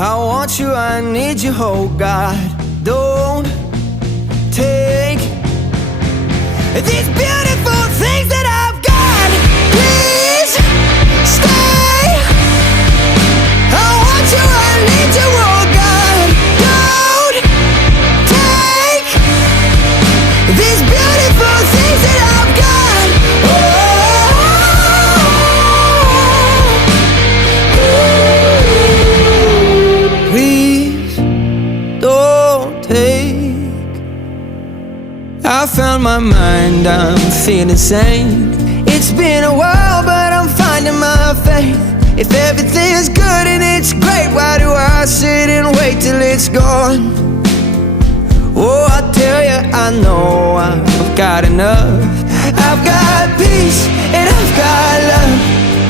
I want you, I need you, oh God. Don't take these beautiful things that I've got. Please stay. I want you, I need you, oh God. Don't take these beautiful things that I've got. Please don't take. I found my mind, I'm feeling sane. It's been a while, but I'm finding my faith. If everything's good and it's great, why do I sit and wait till it's gone? Oh, I tell you, I know I've got enough. I've got peace and I've got love.